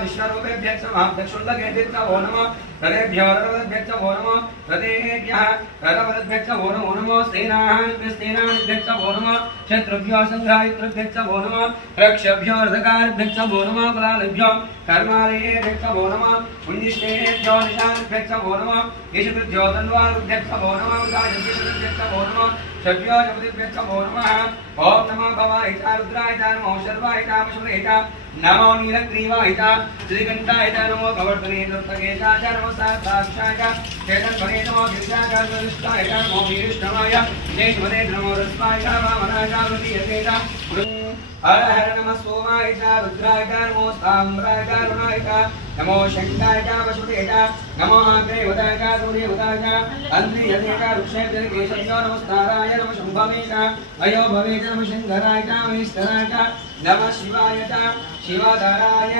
विश्वरूपेभ्यः महाभ्यक्षुल्लकेभ्यो नमो रथेभ्यो रथवद्भ्यो नमो रथेभ्यः रथवद्भ्यो नमो स्तेनाभ्यो नमो शत्रुभ्यो संग्राहितृभ्यो नमो रक्षभ्यो रथकारिभ्यो नमो कुलालेभ्यो कर्मालयेभ्यो नमो पुण्यिष्ठेभ्यो निशानेभ्यो नमो ईशभ्यो तन्वारुभ्यो नमो उदायभ्यो नमो षड्भ्यो जपतिभ्यो नमः ओम नमो भवाय च रुद्राय च नमो शर्वाय च पशुरे च नमो नीलग्रीवाय च श्रीकण्ठाय च नमो कवर्धने नर्तके च नमो साक्षाय च चेतन्वने नमो गिरिजाय च वरिष्ठाय च नमो वीरिष्ठमाय जयश्वरे नमो रस्माय च वामनाय च वृतीयते च हर हर नमः सोमाय च रुद्राय च नमो साम्राय च रुणाय च नमो शङ्काय च पशुरे च नमो अग्रेवताय च सूर्यवताय च अन्ध्रियते च वृक्षेभ्यः केशभ्यो नमस्ताराय नमः शम्भवे च अयो भवे च नमः शङ्कराय च महेश्वराय च नमः शिवाय च शिवधराय